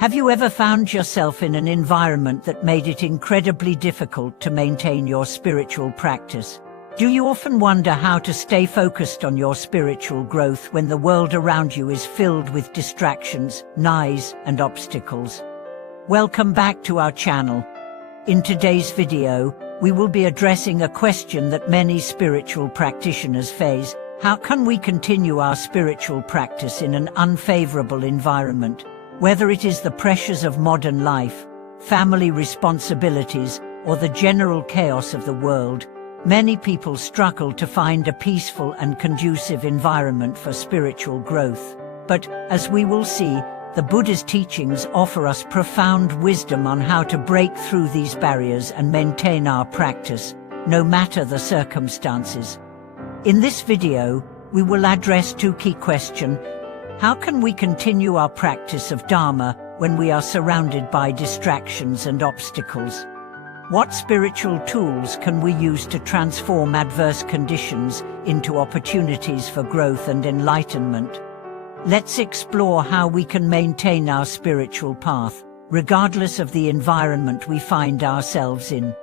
Have you ever found yourself in an environment that made it incredibly difficult to maintain your spiritual practice? Do you often wonder how to stay focused on your spiritual growth when the world around you is filled with distractions, noise, and obstacles? Welcome back to our channel. In today's video, we will be addressing a question that many spiritual practitioners face. How can we continue our spiritual practice in an unfavorable environment? Whether it is the pressures of modern life, family responsibilities, or the general chaos of the world, many people struggle to find a peaceful and conducive environment for spiritual growth. But, as we will see, the Buddha's teachings offer us profound wisdom on how to break through these barriers and maintain our practice, no matter the circumstances. In this video, we will address two key questions. How can we continue our practice of Dharma when we are surrounded by distractions and obstacles? What spiritual tools can we use to transform adverse conditions into opportunities for growth and enlightenment? Let's explore how we can maintain our spiritual path, regardless of the environment we find ourselves in.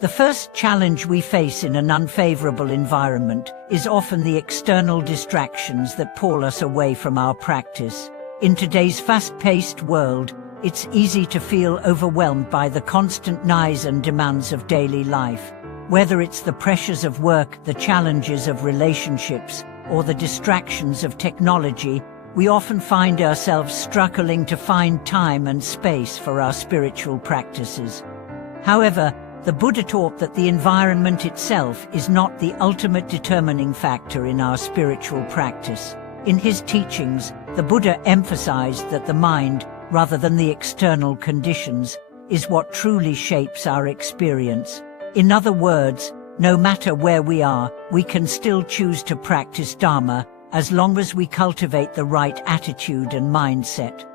The first challenge we face in an unfavorable environment is often the external distractions that pull us away from our practice. In today's fast-paced world, it's easy to feel overwhelmed by the constant noise and demands of daily life. Whether it's the pressures of work, the challenges of relationships, or the distractions of technology, we often find ourselves struggling to find time and space for our spiritual practices. However, the Buddha taught that the environment itself is not the ultimate determining factor in our spiritual practice. In his teachings, the Buddha emphasized that the mind, rather than the external conditions, is what truly shapes our experience. In other words, no matter where we are, we can still choose to practice Dharma as long as we cultivate the right attitude and mindset.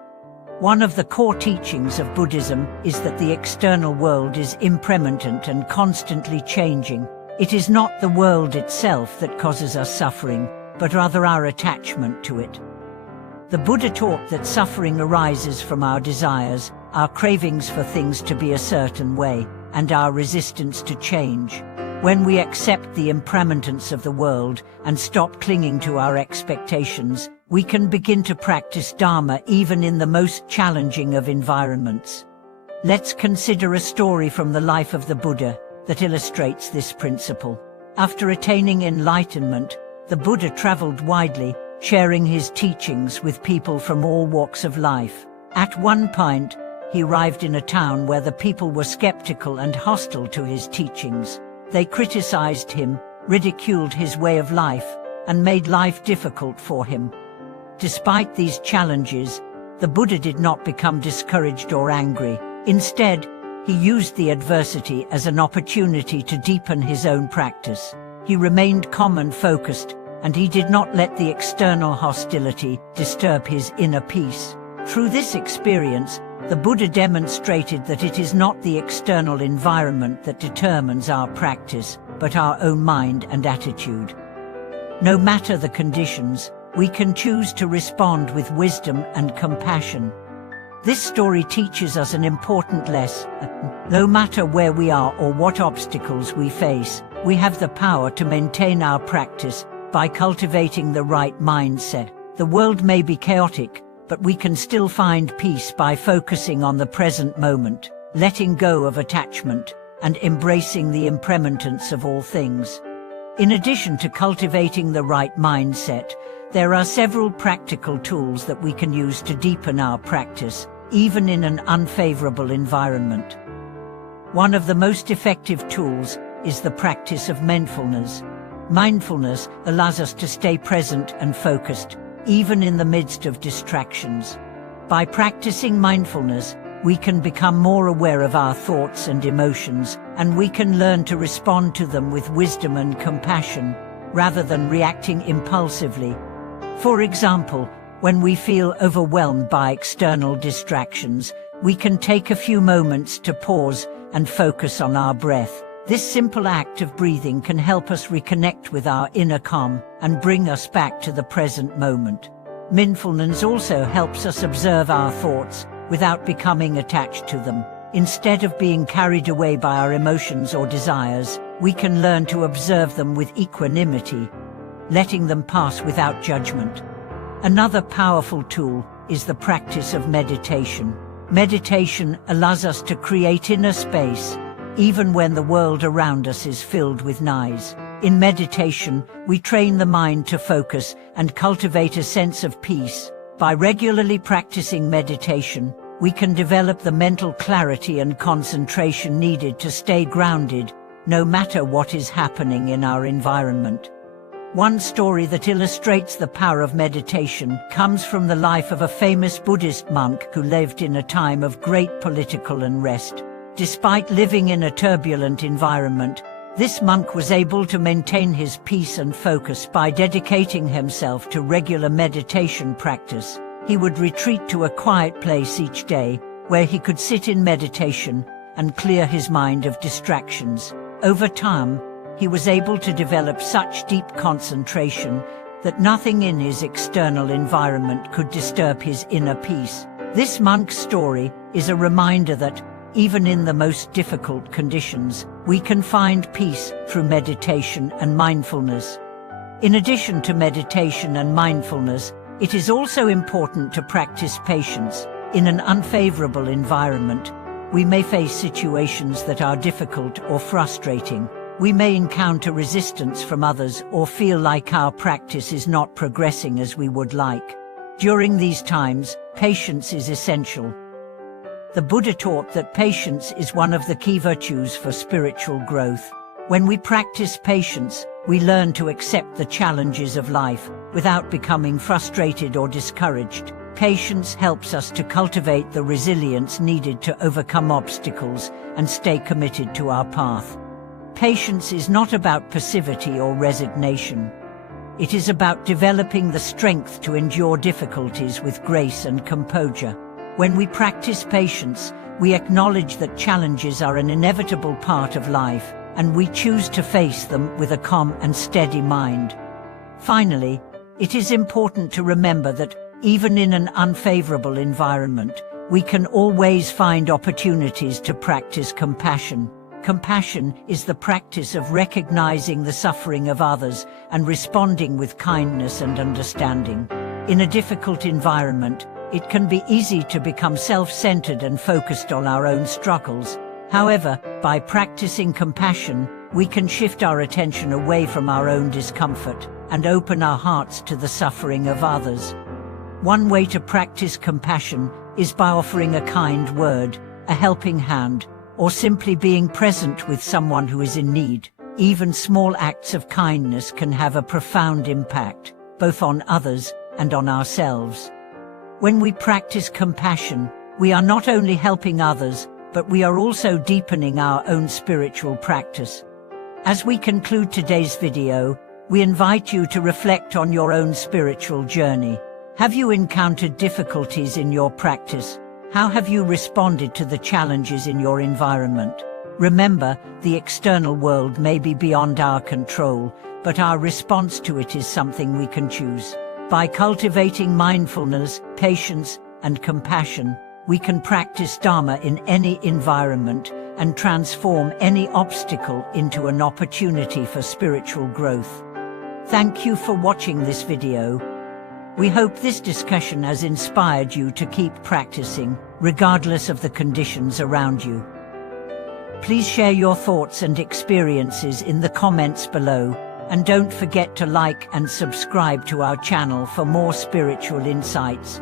One of the core teachings of Buddhism is that the external world is impermanent and constantly changing. It is not the world itself that causes us suffering, but rather our attachment to it. The Buddha taught that suffering arises from our desires, our cravings for things to be a certain way, and our resistance to change. When we accept the impermanence of the world and stop clinging to our expectations, we can begin to practice Dharma even in the most challenging of environments. Let's consider a story from the life of the Buddha that illustrates this principle. After attaining enlightenment, the Buddha traveled widely, sharing his teachings with people from all walks of life. At one point, he arrived in a town where the people were skeptical and hostile to his teachings. They criticized him, ridiculed his way of life, and made life difficult for him. Despite these challenges, the Buddha did not become discouraged or angry. Instead, he used the adversity as an opportunity to deepen his own practice. He remained calm and focused, and he did not let the external hostility disturb his inner peace. Through this experience, the Buddha demonstrated that it is not the external environment that determines our practice, but our own mind and attitude. No matter the conditions, we can choose to respond with wisdom and compassion. This story teaches us an important lesson. No matter where we are or what obstacles we face, we have the power to maintain our practice by cultivating the right mindset. The world may be chaotic, but we can still find peace by focusing on the present moment, letting go of attachment, and embracing the impermanence of all things. In addition to cultivating the right mindset, there are several practical tools that we can use to deepen our practice, even in an unfavorable environment. One of the most effective tools is the practice of mindfulness. Mindfulness allows us to stay present and focused, even in the midst of distractions. By practicing mindfulness, we can become more aware of our thoughts and emotions, and we can learn to respond to them with wisdom and compassion, rather than reacting impulsively. For example, when we feel overwhelmed by external distractions, we can take a few moments to pause and focus on our breath. This simple act of breathing can help us reconnect with our inner calm and bring us back to the present moment. Mindfulness also helps us observe our thoughts, without becoming attached to them. Instead of being carried away by our emotions or desires, we can learn to observe them with equanimity, letting them pass without judgment. Another powerful tool is the practice of meditation. Meditation allows us to create inner space, even when the world around us is filled with noise. In meditation, we train the mind to focus and cultivate a sense of peace. By regularly practicing meditation, we can develop the mental clarity and concentration needed to stay grounded, no matter what is happening in our environment. One story that illustrates the power of meditation comes from the life of a famous Buddhist monk who lived in a time of great political unrest. Despite living in a turbulent environment, this monk was able to maintain his peace and focus by dedicating himself to regular meditation practice. He would retreat to a quiet place each day, where he could sit in meditation and clear his mind of distractions. Over time, he was able to develop such deep concentration that nothing in his external environment could disturb his inner peace. This monk's story is a reminder that, even in the most difficult conditions, we can find peace through meditation and mindfulness. In addition to meditation and mindfulness, it is also important to practice patience. In an unfavorable environment, we may face situations that are difficult or frustrating. We may encounter resistance from others or feel like our practice is not progressing as we would like. During these times, patience is essential. The Buddha taught that patience is one of the key virtues for spiritual growth. When we practice patience, we learn to accept the challenges of life without becoming frustrated or discouraged. Patience helps us to cultivate the resilience needed to overcome obstacles and stay committed to our path. Patience is not about passivity or resignation. It is about developing the strength to endure difficulties with grace and composure. When we practice patience, we acknowledge that challenges are an inevitable part of life, and we choose to face them with a calm and steady mind. Finally, it is important to remember that, even in an unfavorable environment, we can always find opportunities to practice compassion. Compassion is the practice of recognizing the suffering of others and responding with kindness and understanding. In a difficult environment, it can be easy to become self-centered and focused on our own struggles. However, by practicing compassion, we can shift our attention away from our own discomfort and open our hearts to the suffering of others. One way to practice compassion is by offering a kind word, a helping hand, or simply being present with someone who is in need. Even small acts of kindness can have a profound impact, both on others and on ourselves. When we practice compassion, we are not only helping others, but we are also deepening our own spiritual practice. As we conclude today's video, we invite you to reflect on your own spiritual journey. Have you encountered difficulties in your practice? How have you responded to the challenges in your environment? Remember, the external world may be beyond our control, but our response to it is something we can choose. By cultivating mindfulness, patience, and compassion, we can practice Dharma in any environment and transform any obstacle into an opportunity for spiritual growth. Thank you for watching this video. We hope this discussion has inspired you to keep practicing, regardless of the conditions around you. Please share your thoughts and experiences in the comments below, and don't forget to like and subscribe to our channel for more spiritual insights.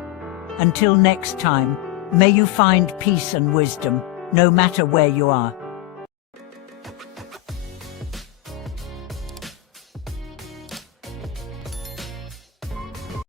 Until next time, may you find peace and wisdom, no matter where you are.